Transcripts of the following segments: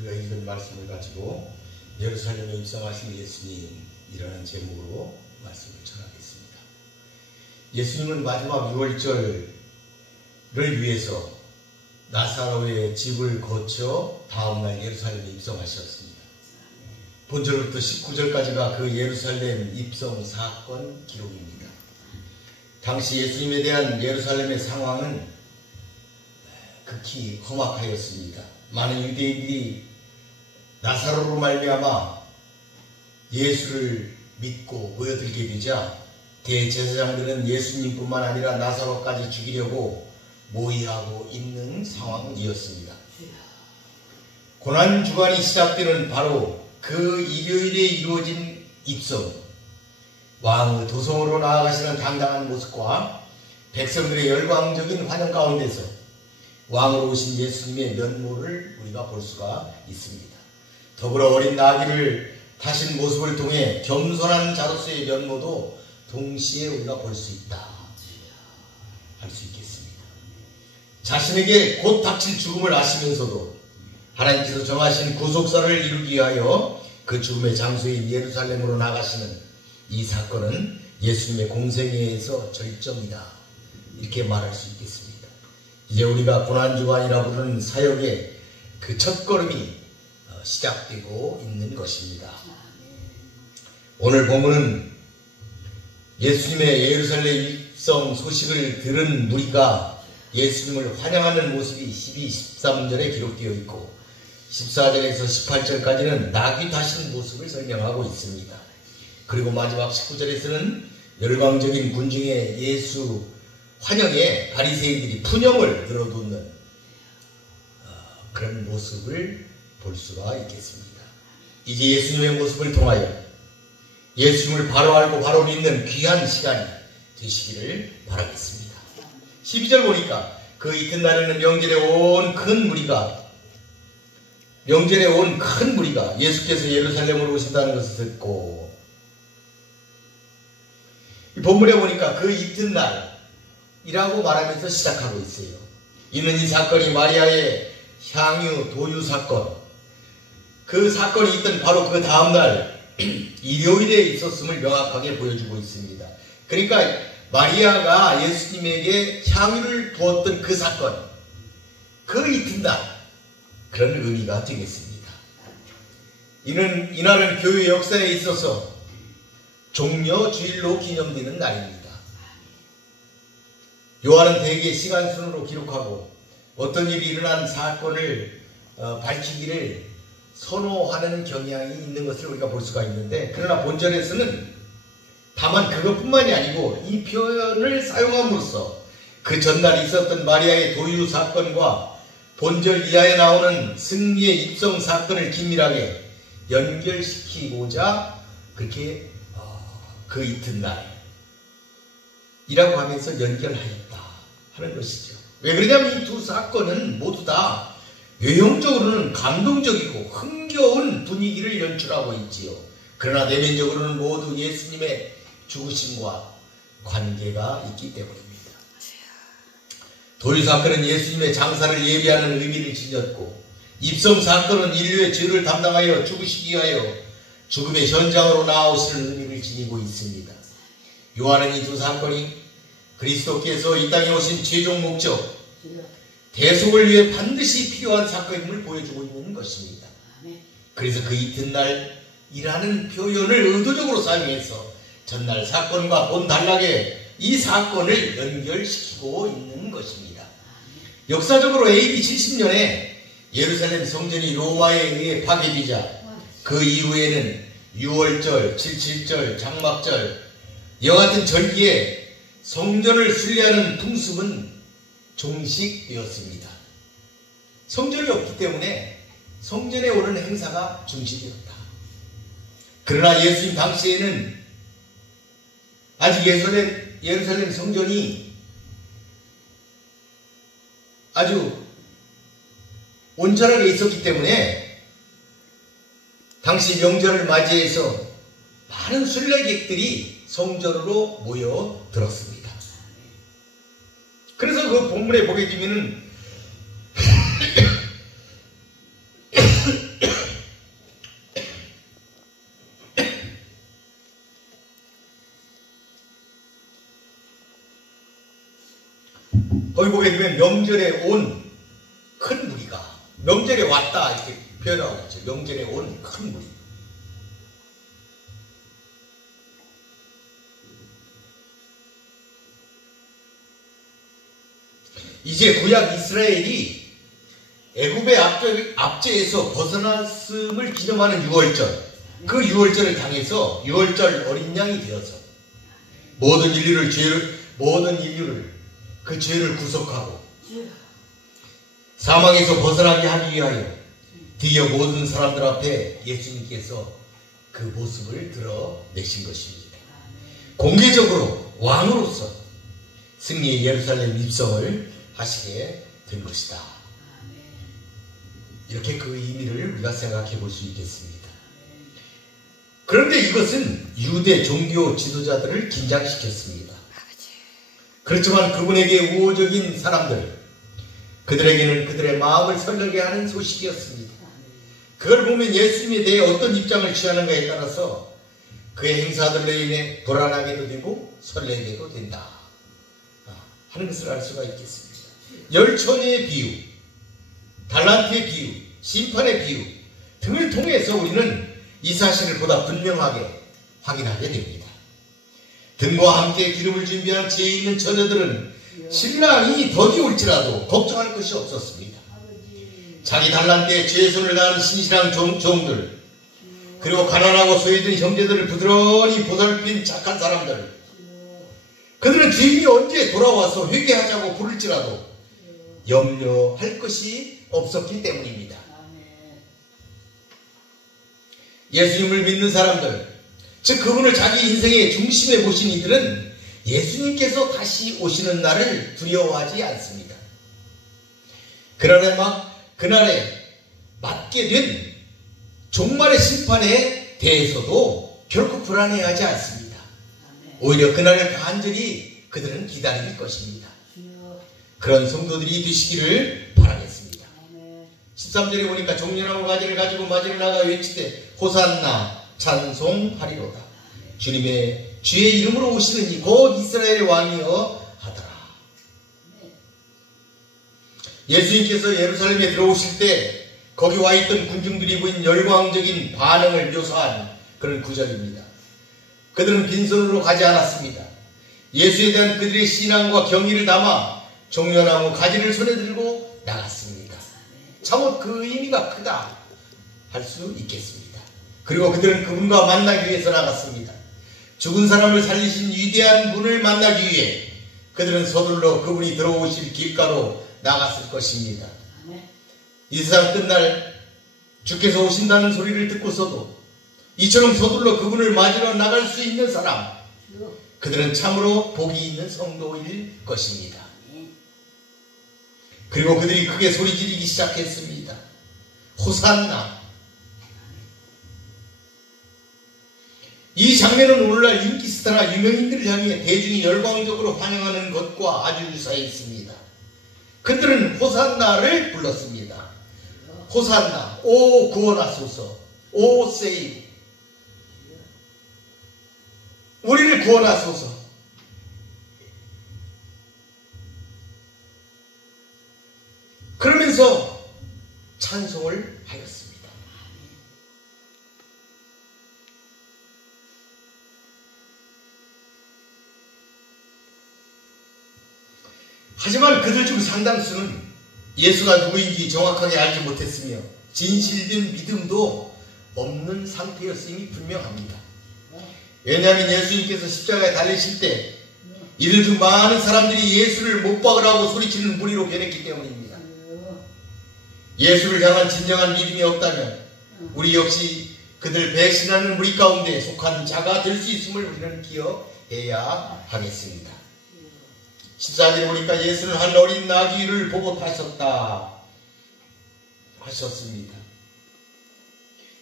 우리가 읽은 말씀을 가지고 예루살렘에 입성하신 예수님이라는 제목으로 말씀을 전하겠습니다. 예수님은 마지막 유월절을 위해서 나사로의 집을 거쳐 다음날 예루살렘에 입성하셨습니다. 본절부터 19절까지가 그 예루살렘 입성 사건 기록입니다. 당시 예수님에 대한 예루살렘의 상황은 극히 험악하였습니다. 많은 유대인들이 나사로로 말미암아 예수를 믿고 모여들게 되자 대제사장들은 예수님뿐만 아니라 나사로까지 죽이려고 모의하고 있는 상황이었습니다. 고난주간이 시작되는 바로 그 일요일에 이루어진 입성, 왕의 도성으로 나아가시는 당당한 모습과 백성들의 열광적인 환영 가운데서 왕으로 오신 예수님의 면모를 우리가 볼 수가 있습니다. 더불어 어린 나귀를 타신 모습을 통해 겸손한 자로서의 면모도 동시에 우리가 볼 수 있다 할 수 있겠습니다. 자신에게 곧 닥칠 죽음을 아시면서도 하나님께서 정하신 구속사를 이루기 위하여 그 죽음의 장소인 예루살렘으로 나가시는 이 사건은 예수님의 공생애에서 절정이다 이렇게 말할 수 있겠습니다. 이제 우리가 고난주간이라 부르는 사역의 그 첫걸음이 시작되고 있는 것입니다. 오늘 본문은 예수님의 예루살렘 입성 소식을 들은 무리가 예수님을 환영하는 모습이 12, 13절에 기록되어 있고 14절에서 18절까지는 나귀 타신 모습을 설명하고 있습니다. 그리고 마지막 19절에서는 열광적인 군중의 예수 환영에 바리새인들이 푸념을 들어놓는 그런 모습을 볼 수가 있겠습니다. 이제 예수님의 모습을 통하여 예수님을 바로 알고 바로 믿는 귀한 시간이 되시기를 바라겠습니다. 12절 보니까 그 이튿날에는 명절에 온 큰 무리가 예수께서 예루살렘으로 오신다는 것을 듣고, 이 본문에 보니까 그 이튿날이라고 말하면서 시작하고 있어요. 이는 이 사건이 마리아의 향유 도유 사건, 그 사건이 있던 바로 그 다음날 일요일에 있었음을 명확하게 보여주고 있습니다. 그러니까 마리아가 예수님에게 향유를 부었던 그 사건, 그 이튿날, 그런 의미가 되겠습니다. 이날은 교회 역사에 있어서 종려주일로 기념되는 날입니다. 요한은 대개 시간순으로 기록하고 어떤 일이 일어난 사건을 밝히기를 선호하는 경향이 있는 것을 우리가 볼 수가 있는데, 그러나 본절에서는 다만 그것뿐만이 아니고 이 표현을 사용함으로써 그 전날 있었던 마리아의 도유 사건과 본절 이하에 나오는 승리의 입성 사건을 긴밀하게 연결시키고자 그렇게 그 이튿날이라고 하면서 연결하였다 하는 것이죠. 왜 그러냐면 이 두 사건은 모두 다 외형적으로는 감동적이고 흥겨운 분위기를 연출하고 있지요. 그러나 내면적으로는 모두 예수님의 죽으심과 관계가 있기 때문입니다. 도유 사건은 예수님의 장사를 예비하는 의미를 지녔고, 입성 사건은 인류의 죄를 담당하여 죽으시기 위하여 죽음의 현장으로 나오시는 의미를 지니고 있습니다. 요한은 이 두 사건이 그리스도께서 이 땅에 오신 최종 목적, 대속을 위해 반드시 필요한 사건임을 보여주고 있는 것입니다. 그래서 그 이튿날이라는 표현을 의도적으로 사용해서 전날 사건과 본단락에 이 사건을 연결시키고 있는 것입니다. 역사적으로 AD 70년에 예루살렘 성전이 로마에 의해 파괴되자 그 이후에는 유월절, 77절, 장막절, 이와 같은 절기에 성전을 순례하는 풍습은 종식되었습니다. 성전이 없기 때문에 성전에 오는 행사가 중시되었다. 그러나 예수님 당시에는 아직 예루살렘 성전이 아주 온전하게 있었기 때문에 당시 명절을 맞이해서 많은 순례객들이 성전으로 모여들었습니다. 그래서 그 본문에 보게 되면은 거기 보게 되면 명절에 온 큰 무리가, 명절에 왔다 이렇게 표현하고 있죠. 명절에 온 큰 무리. 이제 구약 이스라엘이 애굽의 압제에서 벗어났음을 기념하는 유월절, 그 유월절을 당해서 유월절 어린 양이 되어서 모든 인류를 그 죄를 구속하고 사망에서 벗어나게 하기 위하여 드디어 모든 사람들 앞에 예수님께서 그 모습을 드러내신 것입니다. 공개적으로 왕으로서 승리의 예루살렘 입성을 하시게 된 것이다. 이렇게 그 의미를 우리가 생각해 볼 수 있겠습니다. 그런데 이것은 유대 종교 지도자들을 긴장시켰습니다. 그렇지만 그분에게 우호적인 사람들, 그들에게는 그들의 마음을 설레게 하는 소식이었습니다. 그걸 보면 예수님에 대해 어떤 입장을 취하는가에 따라서 그의 행사들로 인해 불안하게도 되고 설레게도 된다 하는 것을 알 수가 있겠습니다. 열처녀의 비유, 달란트의 비유, 심판의 비유 등을 통해서 우리는 이 사실을 보다 분명하게 확인하게 됩니다. 등과 함께 기름을 준비한 지혜 있는 처녀들은 신랑이 더디 올지라도 걱정할 것이 없었습니다. 자기 달란트에 최선을 다하는 신실한 종들, 그리고 가난하고 소외된 형제들을 부드러니 보살핀 착한 사람들, 그들은 주인이 언제 돌아와서 회개하자고 부를지라도 염려할 것이 없었기 때문입니다. 예수님을 믿는 사람들, 즉 그분을 자기 인생의 중심에 보신 이들은 예수님께서 다시 오시는 날을 두려워하지 않습니다. 그날에 맞게 된 종말의 심판에 대해서도 결코 불안해하지 않습니다. 오히려 그날을 간절히 그들은 기다릴 것입니다. 그런 성도들이 되시기를 바라겠습니다. 13절에 보니까 종려나무 가지를 가지고 맞으러 나가 외치되 호산나 찬송하리로다. 주의 이름으로 오시는 이 곧 이스라엘의 왕이여 하더라. 예수님께서 예루살렘에 들어오실 때 거기 와 있던 군중들이 보인 열광적인 반응을 묘사한 그런 구절입니다. 그들은 빈손으로 가지 않았습니다. 예수에 대한 그들의 신앙과 경의를 담아 종려나무 가지를 손에 들고 나갔습니다. 참으로 그 의미가 크다 할 수 있겠습니다. 그리고 그들은 그분과 만나기 위해서 나갔습니다. 죽은 사람을 살리신 위대한 분을 만나기 위해 그들은 서둘러 그분이 들어오실 길가로 나갔을 것입니다. 이 세상 끝날 주께서 오신다는 소리를 듣고서도 이처럼 서둘러 그분을 맞으러 나갈 수 있는 사람, 그들은 참으로 복이 있는 성도일 것입니다. 그리고 그들이 크게 소리 지르기 시작했습니다. 호산나. 이 장면은 오늘날 인기스타나 유명인들을 향해 대중이 열광적으로 환영하는 것과 아주 유사해 있습니다. 그들은 호산나를 불렀습니다. 호산나, 오 구원하소서, 오 세이브, 우리를 구원하소서. 그러면서 찬송을 하였습니다. 하지만 그들 중 상당수는 예수가 누구인지 정확하게 알지 못했으며 진실된 믿음도 없는 상태였음이 분명합니다. 왜냐하면 예수님께서 십자가에 달리실 때 이들 중 많은 사람들이 예수를 못 박으라고 소리치는 무리로 변했기 때문입니다. 예수를 향한 진정한 믿음이 없다면 우리 역시 그들 배신하는 무리 가운데 속한 자가 될 수 있음을 우리는 기억해야 하겠습니다. 14절에 보니까 예수는 한 어린 나귀를 보고 타셨다 하셨습니다.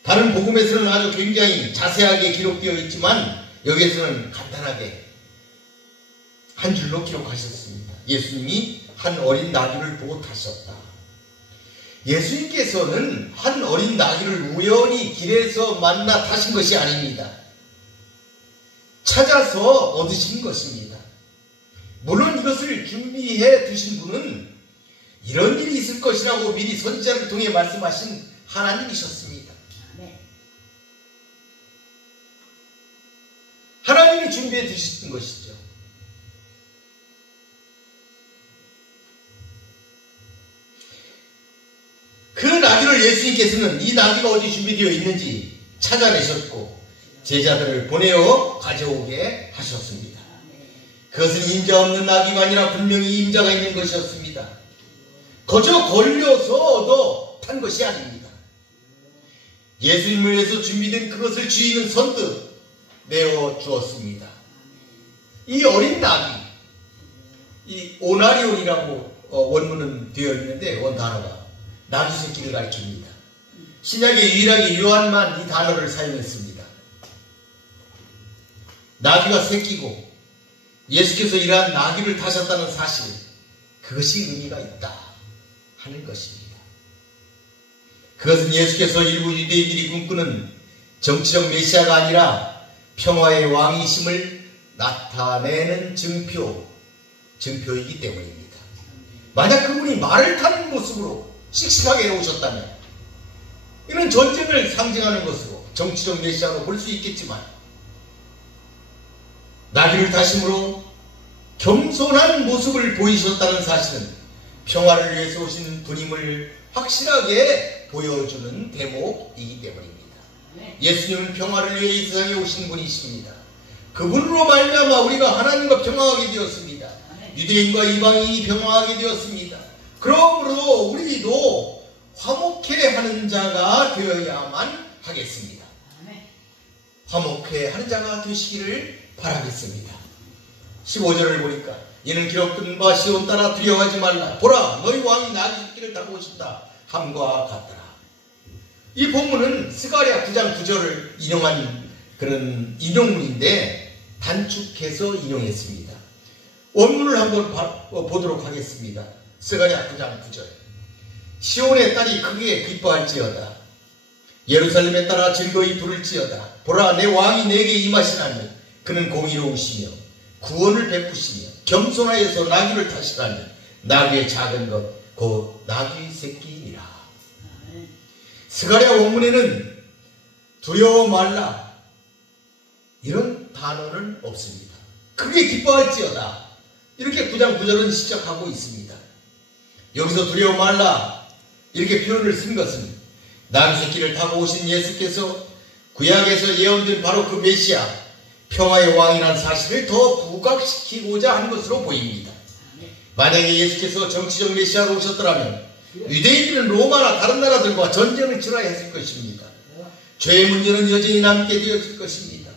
다른 복음에서는 아주 굉장히 자세하게 기록되어 있지만 여기에서는 간단하게 한 줄로 기록하셨습니다. 예수님이 한 어린 나귀를 보고 타셨다. 예수님께서는 한 어린 나귀를 우연히 길에서 만나 타신 것이 아닙니다. 찾아서 얻으신 것입니다. 물론 이것을 준비해 두신 분은 이런 일이 있을 것이라고 미리 선지자를 통해 말씀하신 하나님이셨습니다. 하나님이 준비해 두신 것이죠. 그 나귀를 예수님께서는 이 나귀가 어디 준비되어 있는지 찾아내셨고 제자들을 보내어 가져오게 하셨습니다. 그것은 임자 없는 나귀가 아니라 분명히 임자가 있는 것이었습니다. 거저 걸려서 얻어 탄 것이 아닙니다. 예수님을 위해서 준비된 그것을 주인은 선뜻 내어 주었습니다. 이 어린 나귀, 이 오나리온이라고 원문은 되어 있는데 원단어가 나귀 새끼를 가리킵니다. 신약의 유일하게 요한만 이 단어를 사용했습니다. 나귀가 새끼고 예수께서 이러한 나귀를 타셨다는 사실, 그것이 의미가 있다 하는 것입니다. 그것은 예수께서 일부 유대인들이 꿈꾸는 정치적 메시아가 아니라 평화의 왕이심을 나타내는 증표이기 때문입니다. 만약 그분이 말을 타는 모습으로 씩씩하게 오셨다면 이는 전쟁을 상징하는 것으로 정치적 메시아로 볼 수 있겠지만 나귀를 타심으로 겸손한 모습을 보이셨다는 사실은 평화를 위해서 오신 분임을 확실하게 보여주는 대목이기 때문입니다. 예수님은 평화를 위해 이 세상에 오신 분이십니다. 그분으로 말미암아 우리가 하나님과 평화하게 되었습니다. 유대인과 이방인이 평화하게 되었습니다. 그러므로 우리도 화목해 하는 자가 되어야만 하겠습니다. 화목해 하는 자가 되시기를 바라겠습니다. 15절을 보니까 이는 기록된 바 시온 따라 두려워하지 말라. 보라 너희 왕이 나귀 새끼를 타고 오신다 함과 같더라. 이 본문은 스가랴 9장 9절을 인용한 그런 인용문인데 단축해서 인용했습니다. 원문을 한번 보도록 하겠습니다. 스가랴 9장 9절. 시온의 딸이 크게 기뻐할지어다. 예루살렘에 따라 즐거이 부를지어다. 보라 내 왕이 내게 임하시나니 그는 공의로우시며 구원을 베푸시며 겸손하여서 나귀를 타시라니 나귀의 작은 것 곧 나귀 새끼니라. 스가랴 원문에는 두려워 말라 이런 단어는 없습니다. 크게 기뻐할지어다 이렇게 9장 9절은 시작하고 있습니다. 여기서 두려워 말라 이렇게 표현을 쓴 것은 나귀 새끼를 타고 오신 예수께서 구약에서 예언된 바로 그 메시아 평화의 왕이라는 사실을 더 부각시키고자 한 것으로 보입니다. 만약에 예수께서 정치적 메시아로 오셨더라면 유대인들은 로마나 다른 나라들과 전쟁을 치러야 했을 것입니다. 죄의 문제는 여전히 남게 되었을 것입니다.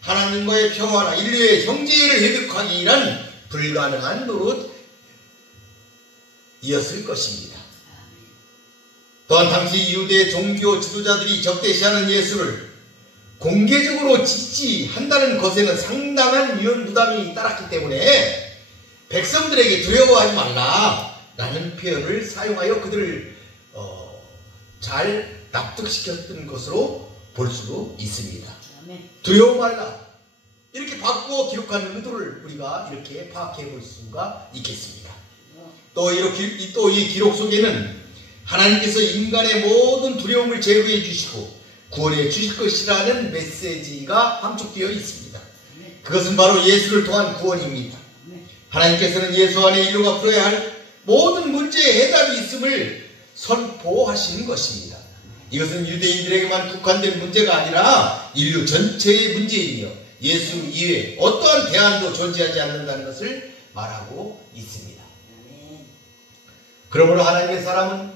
하나님과의 평화나 인류의 형제를 회복하기란 불가능한 노릇이었을 것입니다. 또한 당시 유대 종교 지도자들이 적대시하는 예수를 공개적으로 지지한다는 것에는 상당한 위험 부담이 따랐기 때문에 백성들에게 두려워하지 말라라는 표현을 사용하여 그들을 잘 납득시켰던 것으로 볼 수 있습니다. 두려워 말라 이렇게 바꾸어 기록하는 의도를 우리가 이렇게 파악해 볼 수가 있겠습니다. 또 이 기록 속에는 하나님께서 인간의 모든 두려움을 제거해 주시고 구원해 주실 것이라는 메시지가 함축되어 있습니다. 그것은 바로 예수를 통한 구원입니다. 하나님께서는 예수 안에 인류가 풀어야 할 모든 문제의 해답이 있음을 선포하시는 것입니다. 이것은 유대인들에게만 국한된 문제가 아니라 인류 전체의 문제이며 예수 이외에 어떠한 대안도 존재하지 않는다는 것을 말하고 있습니다. 그러므로 하나님의 사람은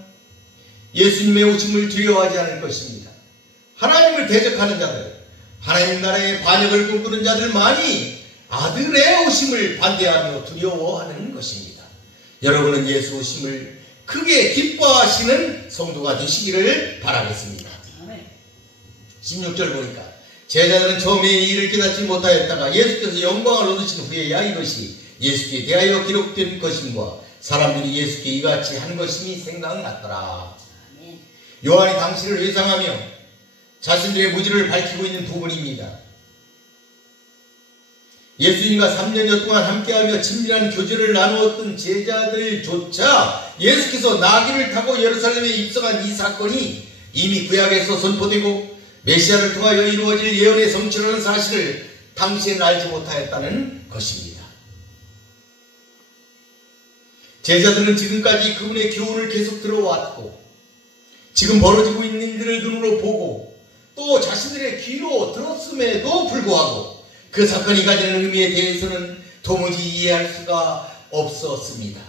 예수님의 오심을 두려워하지 않을 것입니다. 하나님을 대적하는 자들, 하나님 나라의 반역을 꿈꾸는 자들만이 아들의 오심을 반대하며 두려워하는 것입니다. 여러분은 예수 오심을 크게 기뻐하시는 성도가 되시기를 바라겠습니다. 16절 보니까 제자들은 처음에 이 일을 깨닫지 못하였다가 예수께서 영광을 얻으신 후에야 이것이 예수께 대하여 기록된 것임과 사람들이 예수께 이같이 한 것임이 생각났더라. 요한이 당시를 회상하며 자신들의 무지를 밝히고 있는 부분입니다. 예수님과 3년여 동안 함께하며 친밀한 교제를 나누었던 제자들조차 예수께서 나귀를 타고 예루살렘에 입성한 이 사건이 이미 구약에서 선포되고 메시아를 통하여 이루어질 예언의 성취라는 사실을 당시에는 알지 못하였다는 것입니다. 제자들은 지금까지 그분의 교훈을 계속 들어왔고 지금 벌어지고 있는 일들을 눈으로 보고 또 자신들의 귀로 들었음에도 불구하고 그 사건이 가지는 의미에 대해서는 도무지 이해할 수가 없었습니다.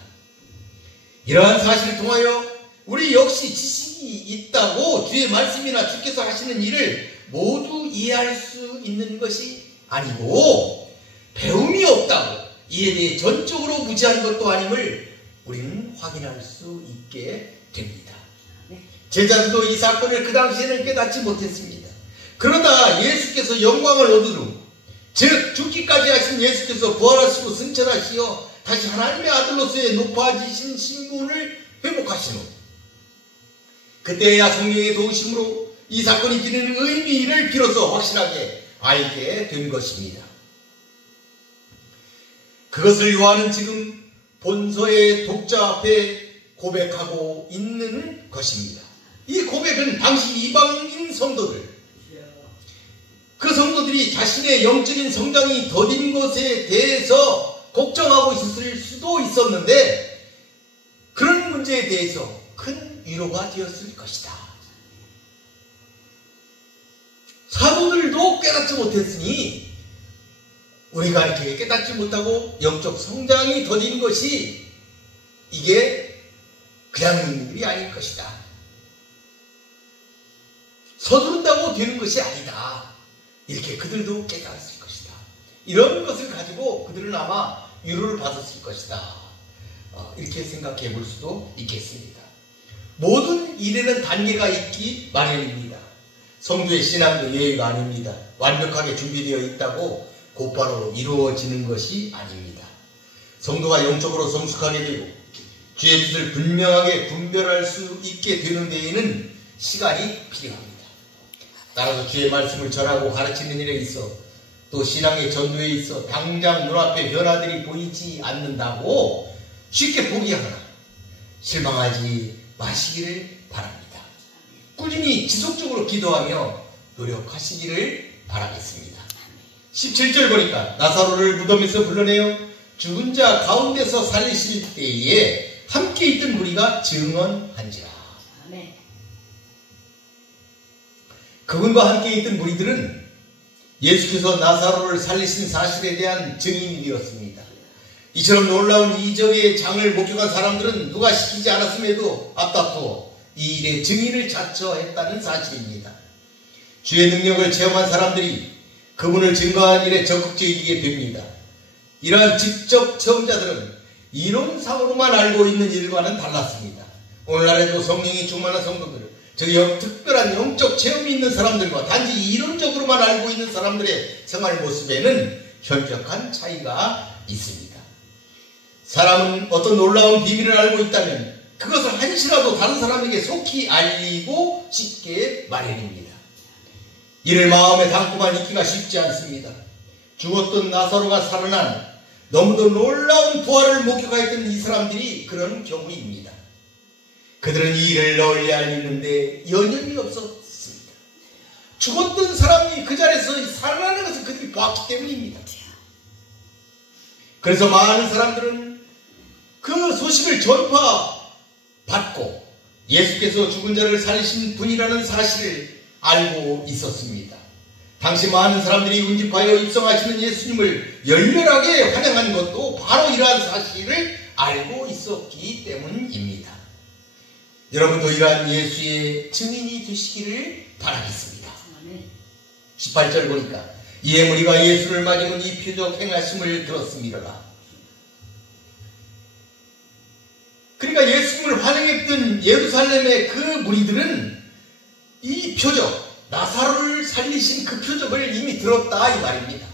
이러한 사실을 통하여 우리 역시 지식이 있다고 주의 말씀이나 주께서 하시는 일을 모두 이해할 수 있는 것이 아니고 배움이 없다고 이에 대해 전적으로 무지한 것도 아님을 우리는 확인할 수 있게 됩니다. 제자들도 이 사건을 그 당시에는 깨닫지 못했습니다. 그러다 예수께서 영광을 얻은 후 즉 죽기까지 하신 예수께서 부활하시고 승천하시어 다시 하나님의 아들로서의 높아지신 신분을 회복하신 후 그때야 성령의 도우심으로 이 사건이 지니는 의미를 비로소 확실하게 알게 된 것입니다. 그것을 요한은 지금 본서의 독자 앞에 고백하고 있는 것입니다. 이 고백은 당시 이방인 성도들, 그 성도들이 자신의 영적인 성장이 더딘 것에 대해서 걱정하고 있을 수도 있었는데 그런 문제에 대해서 큰 위로가 되었을 것이다. 사도들도 깨닫지 못했으니 우리가 이렇게 깨닫지 못하고 영적 성장이 더딘 것이 이게 그냥 있는 일이 아닐 것이다. 서두른다고 되는 것이 아니다. 이렇게 그들도 깨달았을 것이다. 이런 것을 가지고 그들은 아마 위로를 받았을 것이다. 이렇게 생각해 볼 수도 있겠습니다. 모든 일에는 단계가 있기 마련입니다. 성도의 신앙도 예의가 아닙니다. 완벽하게 준비되어 있다고 곧바로 이루어지는 것이 아닙니다. 성도가 영적으로 성숙하게 되고 주의 뜻을 분명하게 분별할 수 있게 되는 데에는 시간이 필요합니다. 따라서 주의 말씀을 전하고 가르치는 일에 있어 또 신앙의 전도에 있어 당장 눈앞에 변화들이 보이지 않는다고 쉽게 포기하거나 실망하지 마시기를 바랍니다. 꾸준히 지속적으로 기도하며 노력하시기를 바라겠습니다. 17절 보니까 나사로를 무덤에서 불러내어 죽은 자 가운데서 살리실 때에 함께 있던 무리가 증언한지라. 그분과 함께 있던 무리들은 예수께서 나사로를 살리신 사실에 대한 증인이었습니다. 이처럼 놀라운 이적의 장을 목격한 사람들은 누가 시키지 않았음에도 앞다투어 이 일의 증인을 자처했다는 사실입니다. 주의 능력을 체험한 사람들이 그분을 증거한 일에 적극적이게 됩니다. 이러한 직접 체험자들은 이론상으로만 알고 있는 일과는 달랐습니다. 오늘날에도 성령이 충만한 성도들, 즉 특별한 영적 체험이 있는 사람들과 단지 이론적으로만 알고 있는 사람들의 생활 모습에는 현격한 차이가 있습니다. 사람은 어떤 놀라운 비밀을 알고 있다면 그것을 한시라도 다른 사람에게 속히 알리고 싶게 마련입니다. 이를 마음에 담고만 있기가 쉽지 않습니다. 죽었던 나사로가 살아난 너무도 놀라운 부활을 목격하였던 이 사람들이 그런 경우입니다. 그들은 이 일을 널리 알리는데 여념이 없었습니다. 죽었던 사람이 그 자리에서 살아나는 것을 그들이 봤기 때문입니다. 그래서 많은 사람들은 그 소식을 전파받고 예수께서 죽은 자를 살리신 분이라는 사실을 알고 있었습니다. 당시 많은 사람들이 운집하여 입성하시는 예수님을 열렬하게 환영한 것도 바로 이러한 사실을 알고 있었기 때문입니다. 여러분도 이러한 예수의 증인이 되시기를 바라겠습니다. 18절 보니까 이에 무리가 예수를 맞으면 이 표적 행하심을 들었습니다. 그러니까 예수님을 환영했던 예루살렘의 그 무리들은 이 표적, 나사로를 살리신 그 표적을 이미 들었다 이 말입니다.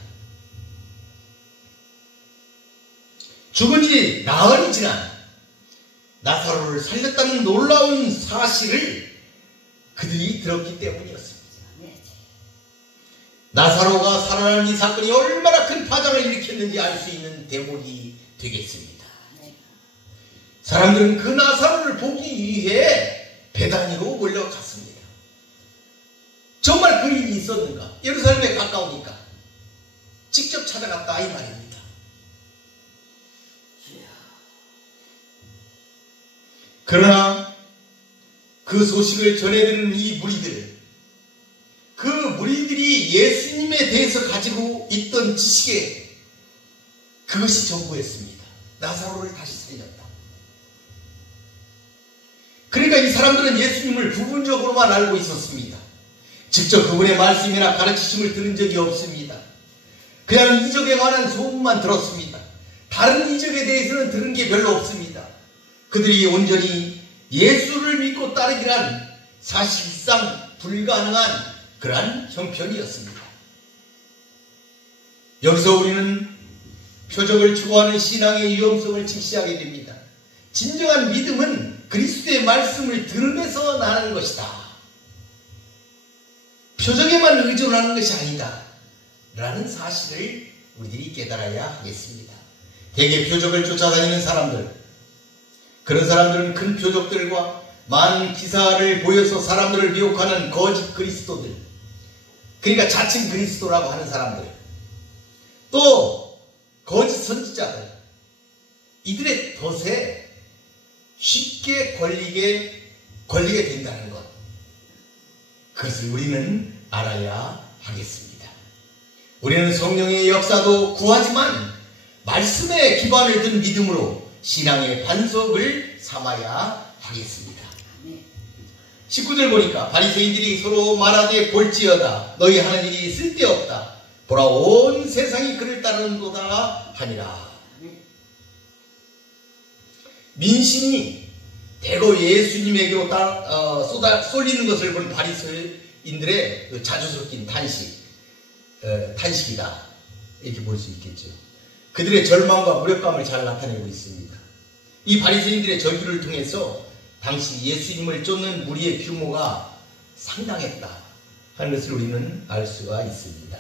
죽은 이 나흘이 지난 나사로를 살렸다는 놀라운 사실을 그들이 들었기 때문이었습니다. 나사로가 살아난 이 사건이 얼마나 큰 파장을 일으켰는지 알 수 있는 대목이 되겠습니다. 사람들은 그 나사로를 보기 위해 베다니로 몰려갔습니다. 정말 그 일이 있었는가? 예루살렘에 가까우니까 직접 찾아갔다 이 말입니다. 그러나 그 소식을 전해들은 이 무리들, 그 무리들이 예수님에 대해서 가지고 있던 지식에 그것이 전부였습니다. 나사로를 다시 살렸다. 그러니까 이 사람들은 예수님을 부분적으로만 알고 있었습니다. 직접 그분의 말씀이나 가르치심을 들은 적이 없습니다. 그냥 이적에 관한 소문만 들었습니다. 다른 이적에 대해서는 들은 게 별로 없습니다. 그들이 온전히 예수를 믿고 따르기란 사실상 불가능한 그러한 형편이었습니다. 여기서 우리는 표적을 추구하는 신앙의 위험성을 직시하게 됩니다. 진정한 믿음은 그리스도의 말씀을 들으면서 나는 것이다. 표적에만 의존하는 것이 아니다 라는 사실을 우리들이 깨달아야 하겠습니다. 대개 표적을 쫓아다니는 사람들, 그런 사람들은 큰 표적들과 많은 기사를 보여서 사람들을 미혹하는 거짓 그리스도들, 그러니까 자칭 그리스도라고 하는 사람들, 또 거짓 선지자들, 이들의 덫에 쉽게 걸리게 된다는 것, 그것을 우리는 알아야 하겠습니다. 우리는 성령의 역사도 구하지만 말씀에 기반을 둔 믿음으로 신앙의 반석을 삼아야 하겠습니다. 19절 보니까 바리새인들이 서로 말하되 볼지어다 너희 하는 일이 쓸데없다 보라 온 세상이 그를 따르는도다 하니라. 민심이 대거 예수님에게로 쏠리는 것을 본 바리새인들의 그 자주 섞인 탄식이다 이렇게 볼 수 있겠죠. 그들의 절망과 무력감을 잘 나타내고 있습니다. 이 바리새인들의 절규를 통해서 당시 예수님을 쫓는 무리의 규모가 상당했다 하는 것을 우리는 알 수가 있습니다.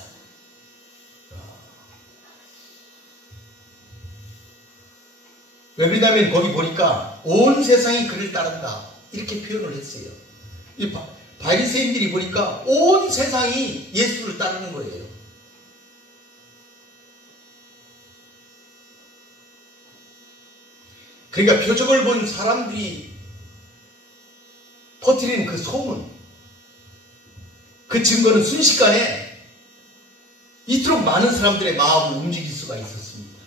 왜 그러냐면 거기 보니까 온 세상이 그를 따른다 이렇게 표현을 했어요. 이 바리새인들이 보니까 온 세상이 예수를 따르는 거예요. 그러니까 표적을 본 사람들이 퍼뜨리는 그 소문, 그 증거는 순식간에 이토록 많은 사람들의 마음을 움직일 수가 있었습니다.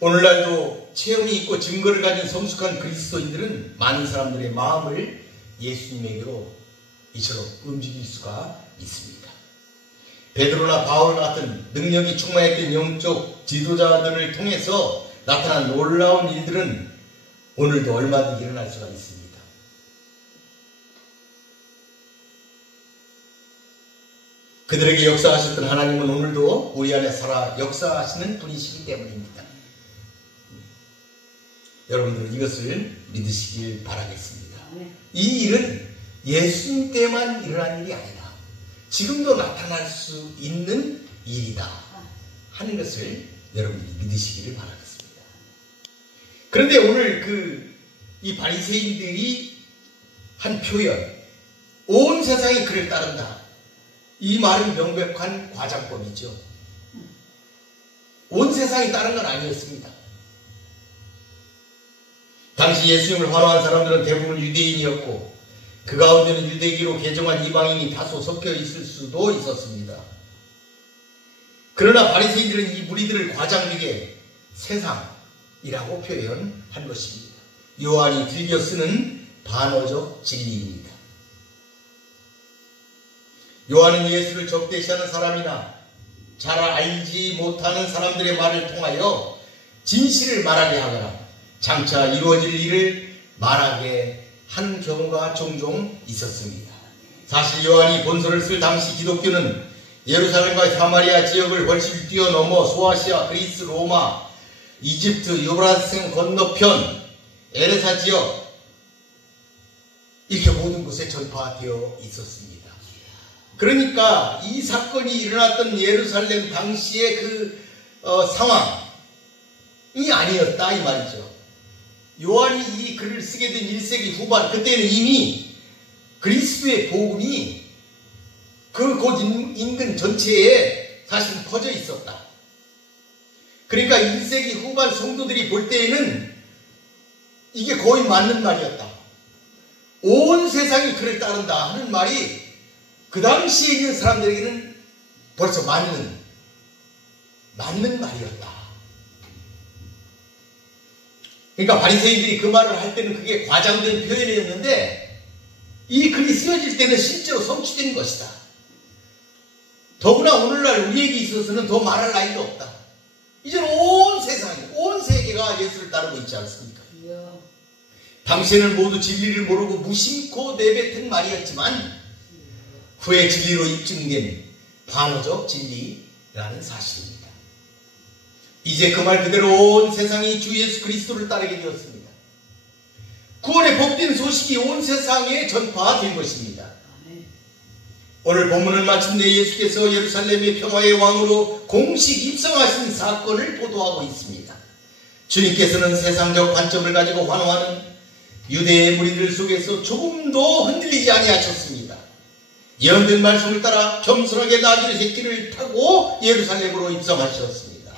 오늘날도 체험이 있고 증거를 가진 성숙한 그리스도인들은 많은 사람들의 마음을 예수님에게로 이처럼 움직일 수가 있습니다. 베드로나 바울 같은 능력이 충만했던 영적 지도자들을 통해서 나타난 놀라운 일들은 오늘도 얼마든지 일어날 수가 있습니다. 그들에게 역사하셨던 하나님은 오늘도 우리 안에 살아 역사하시는 분이시기 때문입니다. 여러분들은 이것을 믿으시길 바라겠습니다. 이 일은 예수님 때만 일어난 일이 아니다. 지금도 나타날 수 있는 일이다 하는 것을 여러분들이 믿으시기를 바라겠습니다. 그런데 오늘 이 바리새인들이 한 표현, 온 세상이 그를 따른다. 이 말은 명백한 과장법이죠. 온 세상이 따른 건 아니었습니다. 당시 예수님을 환호한 사람들은 대부분 유대인이었고 그 가운데는 유대기로 개종한 이방인이 다소 섞여 있을 수도 있었습니다. 그러나 바리새인들은 이 무리들을 과장되게 세상이라고 표현한 것입니다. 요한이 즐겨 쓰는 반어적 진리입니다. 요한은 예수를 적대시하는 사람이나 잘 알지 못하는 사람들의 말을 통하여 진실을 말하게 하거나 장차 이루어질 일을 말하게 한 경우가 종종 있었습니다. 사실 요한이 본서를 쓸 당시 기독교는 예루살렘과 사마리아 지역을 훨씬 뛰어넘어 소아시아, 그리스, 로마, 이집트, 유브라트강 건너편, 에레사 지역 이렇게 모든 곳에 전파되어 있었습니다. 그러니까 이 사건이 일어났던 예루살렘 당시의 그 상황이 아니었다 이 말이죠. 요한이 이 글을 쓰게 된 1세기 후반, 그때는 이미 그리스도의 복음이 그 곧 인근 전체에 사실 퍼져 있었다. 그러니까 1세기 후반 성도들이 볼 때에는 이게 거의 맞는 말이었다. 온 세상이 그를 따른다 하는 말이 그 당시에 있는 사람들에게는 벌써 맞는 말이었다. 그러니까 바리새인들이 그 말을 할 때는 그게 과장된 표현이었는데 이 글이 쓰여질 때는 실제로 성취된 것이다. 더구나 오늘날 우리에게 있어서는 더 말할 나위가 없다. 이제는 온 세상이, 온 세계가 예수를 따르고 있지 않습니까? 당시에는 모두 진리를 모르고 무심코 내뱉은 말이었지만 후에 진리로 입증된 반어적 진리라는 사실입니다. 이제 그 말 그대로 온 세상이 주 예수 그리스도를 따르게 되었습니다. 구원의 복된 소식이 온 세상에 전파된 것입니다. 오늘 본문은 마침내 예수께서 예루살렘의 평화의 왕으로 공식 입성하신 사건을 보도하고 있습니다. 주님께서는 세상적 관점을 가지고 환호하는 유대의 무리들 속에서 조금도 흔들리지 아니하셨습니다. 예언된 말씀을 따라 겸손하게 나귀의 새끼를 타고 예루살렘으로 입성하셨습니다.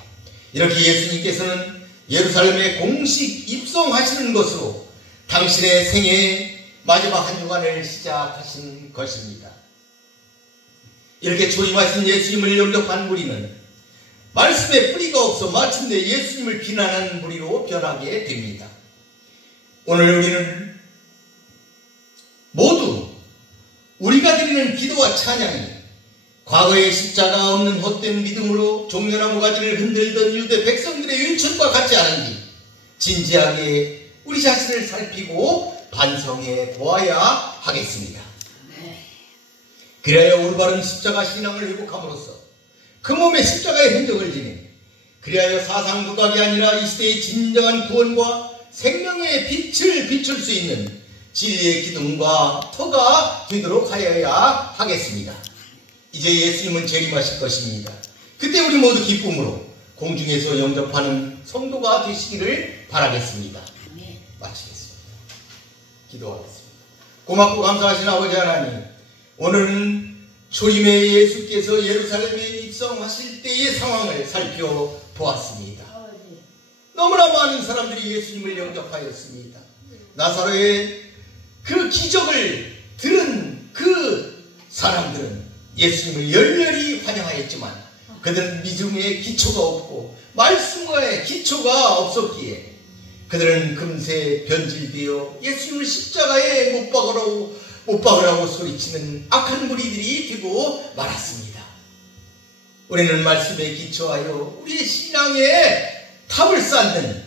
이렇게 예수님께서는 예루살렘에 공식 입성하시는 것으로 당신의 생애의 마지막 한 주간을 시작하신 것입니다. 이렇게 초임하신 예수님을 영접한 무리는 말씀에 뿌리가 없어 마침내 예수님을 비난하는 무리로 변하게 됩니다. 오늘 우리는 모두 우리가 드리는 기도와 찬양이 과거의 십자가 없는 헛된 믿음으로 종려나무 가지를 흔들던 유대 백성들의 일천과 같지 않은지 진지하게 우리 자신을 살피고 반성해 보아야 하겠습니다. 그래야 올바른 십자가 신앙을 회복함으로써 그 몸의 십자가의 흔적을 지닌, 그리하여 사상두각이 아니라 이 시대의 진정한 구원과 생명의 빛을 비출 수 있는 진리의 기둥과 터가 되도록 하여야 하겠습니다. 이제 예수님은 재림하실 것입니다. 그때 우리 모두 기쁨으로 공중에서 영접하는 성도가 되시기를 바라겠습니다. 마치겠습니다. 기도하겠습니다. 고맙고 감사하신 아버지 하나님, 오늘은 초림의 예수께서 예루살렘에 입성하실 때의 상황을 살펴보았습니다. 너무나 많은 사람들이 예수님을 영접하였습니다. 나사로의 그 기적을 들은 그 사람들은 예수님을 열렬히 환영하였지만 그들은 믿음의 기초가 없고 말씀의 기초가 없었기에 그들은 금세 변질되어 예수님을 십자가에 못 박으라고 소리치는 악한 무리들이 되고 말았습니다. 우리는 말씀에 기초하여 우리의 신앙에 탑을 쌓는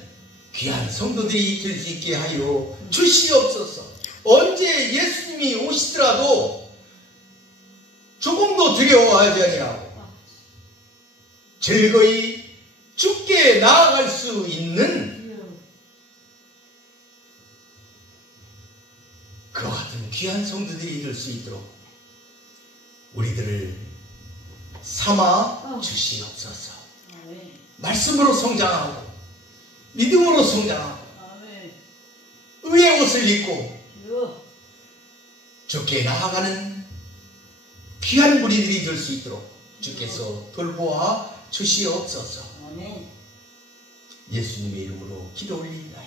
귀한 성도들이 될 수 있게 하여 주시옵소서. 언제 예수님이 오시더라도 조금도 두려워하지 아니하고 즐거이 주께 나아갈 수 있는 그와 같은 귀한 성도들이 될 수 있도록 우리들을 삼아 주시옵소서. 말씀으로 성장하고 믿음으로 성장하고 의의 옷을 입고 주께 나아가는 귀한 무리들이 될 수 있도록 주께서 돌보아 주시옵소서. 예수님의 이름으로 기도 올립니다.